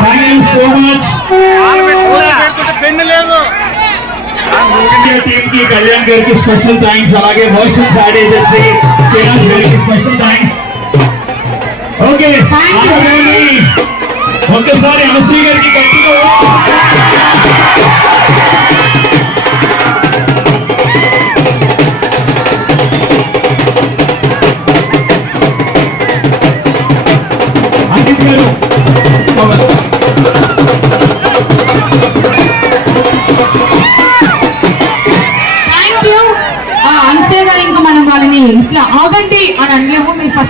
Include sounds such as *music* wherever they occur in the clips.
Thank you so much pen లేదు India టీమ్కి కళ్యాణ్ గారికి స్పెషల్ థ్యాంక్స్ అలాగే మోషన్స్ యాడ్ ఏజెన్సీ శ్రీరాజ్ గారికి స్పెషల్ థ్యాంక్స్ ఓకే ఆగండి. ఒక్కసారి అనసూయ గారికి గట్టిగా అంకిత్ గారు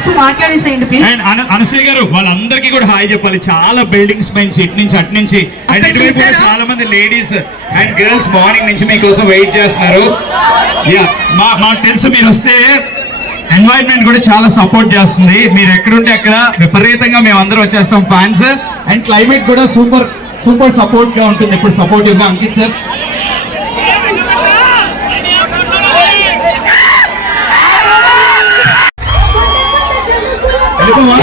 ఫస్ట్ మాట్లాడేసేయండి ప్లీజ్ అండ్ అను- అనసూయ గారు వాళ్ళందరికీ కూడా హాయ్ చెప్పాలి. చాలా బిల్డింగ్స్ నుంచి ఇటు నుంచి అటు నుంచి. అండ్ ఇటువైపు? చాలా మంది లేడీస్ అండ్ గర్ల్స్ మార్నింగ్ నుంచి మీకోసం వెయిట్ చేస్తున్నారు. యా మా మాకు తెలుసు మీరు వస్తే ఎన్వైరన్మెంట్ కూడా చాలా సపోర్ట్ చేస్తుంది. మీరు ఎక్కడుంటే అక్కడ విపరీతంగా మేము అందరం వచ్చేస్తాం ఫ్యాన్స్ అండ్ క్లైమేట్ కూడా సూపర్ సూపర్ సపోర్ట్గా ఉంటుంది. ఇప్పుడు సపోర్టివ్గా అంకిత్ సార్ Come on.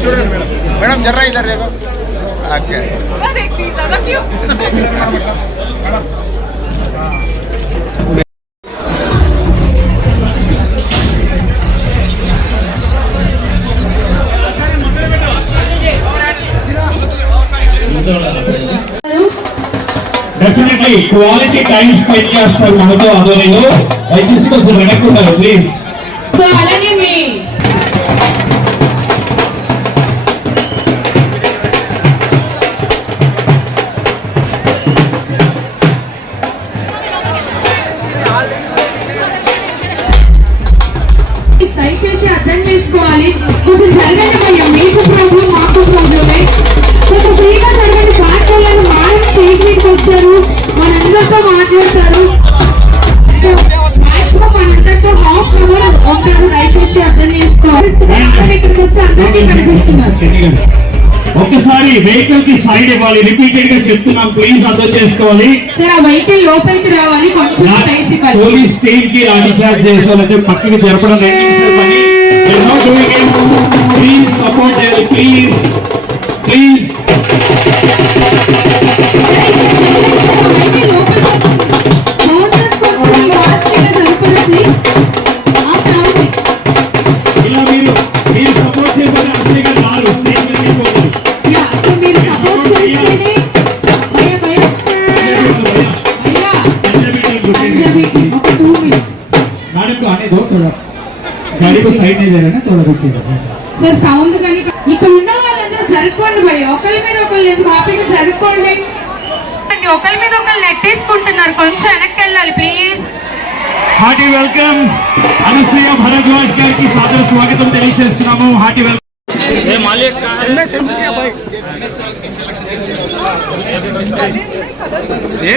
చూడండి మేడం మేడం జర్రా ఇద్దరు देखो okay *laughs* *laughs* definitely quality time spend చేస్తారు మనతో ఆధ్వర్యంలో దయచేసి కొంచెం వెనక్కుంటారు ప్లీజ్ సో అలాగే మనందరితో మాట్లాడతారు. మనందరితో హాఫ్ అవర్ ఉంటారు. దయచేసి అర్థం చేసుకోవాలి ఇక్కడికి వస్తే అందరికీ కనిపిస్తున్నారు. ఒక్కసారి వెహికల్కి సైడ్ ఇవ్వాలి. రిపీటెడ్గా చెప్తున్నాం ప్లీజ్ అర్థం చేసుకోవాలి. వెహికల్ లోపలికి రావాలి. కొంచెం పోలీస్ స్టేట్కి డిశ్చార్జ్ చేసారంటే పక్కకి జరపడం ప్లీజ్ సపోర్ట్ చేయాలి ప్లీజ్ ప్లీజ్ మీకు సైనేజ్ ఏమైనా తొలగిపోయింది సార్ సౌండ్ కానీ ఇక్కడ ఉన్న వాళ్ళందరూ జరుపుకోండి భయ ఒకరి మీద ఒకళ్ళు ఎందుకు హ్యాపీగా జరుపుకోండి. ఒకరి మీద ఒకళ్ళు నెట్టేసుకుంటున్నారు. కొంచెం వెనక్కి వెళ్ళాలి please hearty welcome. Anusuya Bharadwaj గారికి సాదర స్వాగతం తెలియజేస్తున్నాము. హార్టీ వెల్కమ్ ఏ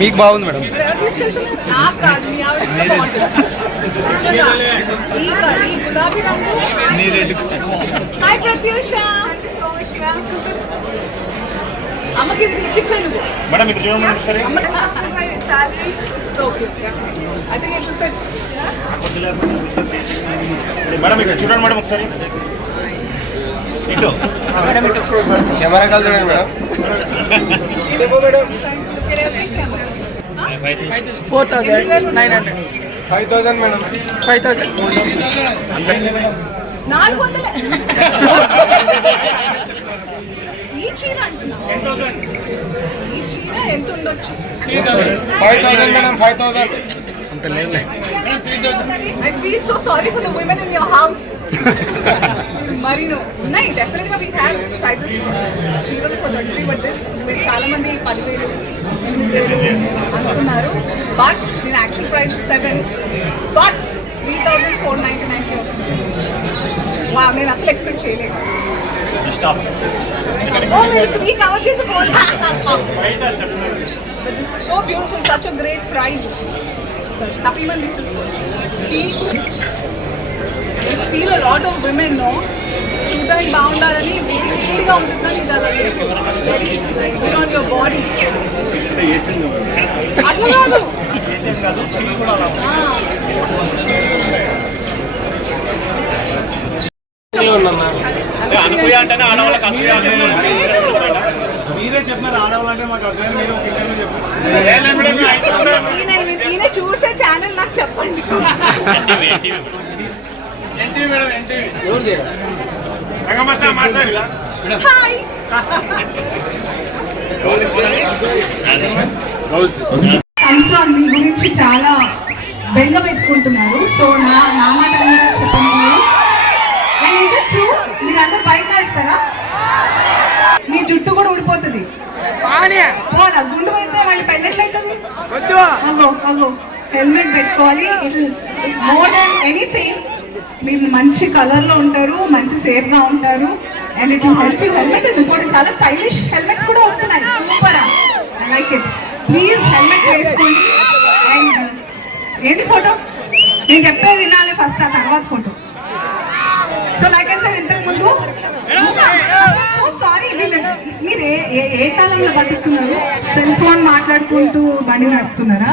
మీకు బాగుంది మేడం. హాయ్ ప్రత్యూష అమ్మకి మేడం ఇక్కడ చూడండి ఒకసారి. మేడం ఇక్కడ చూడండి మేడం ఒకసారి. ఇటు. కెమెరా కాల్ చూడండి madam. *laughs* Four thousand nine hundred five thousand madam five thousand నాలుగు వందలే ఈ చీర ఈ చీర ఎంత ఉండొచ్చు five thousand madam five thousand I feel so sorry for the women in your house మరి ఉన్నాయి. డెఫినెట్గా వీ హ్యావ్ ప్రైజెస్ చీరలు ఫర్ థర్టీ బట్ దిస్ మీరు చాలా మంది పదివేలు ఎనిమిది వేలు అనుకున్నారు. బట్ దీని actual price seven but three thousand four ninety నైన్కి వస్తుంది. వా నేను అసలు ఎక్స్పెక్ట్ చేయలేదు. ఓ మీరు త్రీ కవర్ చేసి so beautiful such a great prize తప్పి మంది feel lot of women no చూడడానికి బాగుండాలని వేడిగా ఉంటుంది కానీ ఆన్ యువర్ బాడీ అట్లా కాదు. *laughs* అనసూయ అంటేనే ఆడవాళ్ళకి అసూయ అంటే మీరే చెప్పినారు ఆడవాళ్ళంటే మాకు అసూయ మీరు ఒక ఇంటర్వ్యూ చెప్పారు. చూసే ఛానల్ నాకు చెప్పండి. *laughs* కన్సర్న్ మీ గురించి చాలా బెంగ పెట్టుకుంటున్నారు సో నా నా మాట చెప్పండి. మీరు అందరు బయట ఆడతారా? మీ జుట్టు కూడా ఊడిపోతుంది. పోరా గుండు పెడితే మళ్ళీ పెళ్ళట్లయితుంది అగో అగో. హెల్మెట్ పెట్టుకోవాలి. More than anything. మీరు మంచి కలర్లో ఉంటారు మంచి సేఫ్గా ఉంటారు. And it help you helmet is important చాలా స్టైలిష్ హెల్మెట్స్ కూడా వస్తున్నాయి. Super I like it please helmet వేసుకోండి అండ్ ఏంటి ఫోటో నేను చెప్పే వినాలి ఫస్ట్ ఆ తర్వాత ఫోటో సో లైక్ సార్ ఇంతకు ముందు? సారీ మీరు ఏ ఏ- కాలంలో బతుకుతున్నారు? సెల్ ఫోన్ మాట్లాడుకుంటూ బండి నడుపుతున్నారా?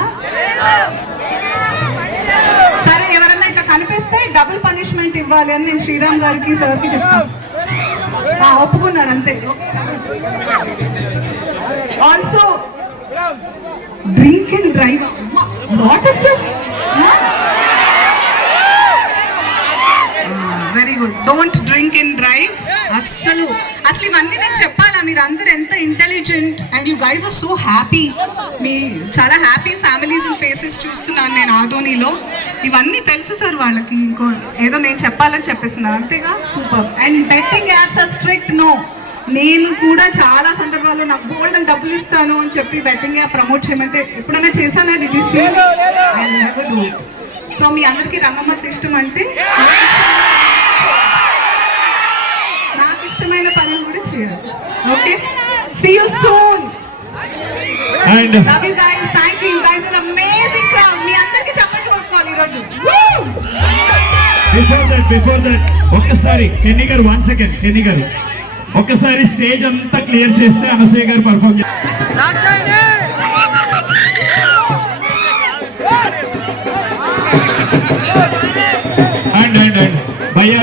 చేస్తే డబుల్ పనిష్మెంట్ ఇవ్వాలి అని నేను శ్రీరామ్ గారికి సార్కి చెప్తాను. ఆ, ఒప్పుకున్నారు అంతే. Also drink and drive what is this very good don't drink and drive అస్సలు అసలు ఇవన్నీ నేను చెప్పాలా మీరు అందరు ఎంత intelligent and you guys are so happy మీ చాలా హ్యాపీ ఫ్యామిలీస్ అండ్ ఫేసెస్ చూస్తున్నాను నేను ఆదోనిలో. ఇవన్నీ తెలుసు సార్ వాళ్ళకి. ఇంకో ఏదో నేను చెప్పాలని చెప్పేస్తున్నాను అంతేగా? Super and betting apps are strict no నేను కూడా చాలా సందర్భాల్లో నాకు గోల్డ్ అని డబ్బులు ఇస్తాను అని చెప్పి బెట్టింగ్ యాప్ ప్రమోట్ చేయమంటే ఎప్పుడైనా చేశానా? Did you see I never do it so మీ అందరికీ రంగమ్మత్ ఇష్టం అంటే ఇష్టమైన పనులు కూడా చేయాలి. Okay see you soon and love you guys thank you guys are amazing crowd మీ అందరికీ చప్పట్లు కొట్టుకోవాలి ఈరోజు. బిఫోర్ దట్ బిఫోర్ దట్ ఒక్కసారి కెన్ని గారు వన్ సెకండ్ కెన్ని గారు. ఒక్కసారి స్టేజ్ అంతా క్లియర్ చేస్తే అనసూయ గారు పర్ఫామ్ అండ్ అండ్ అండ్ భయ్యా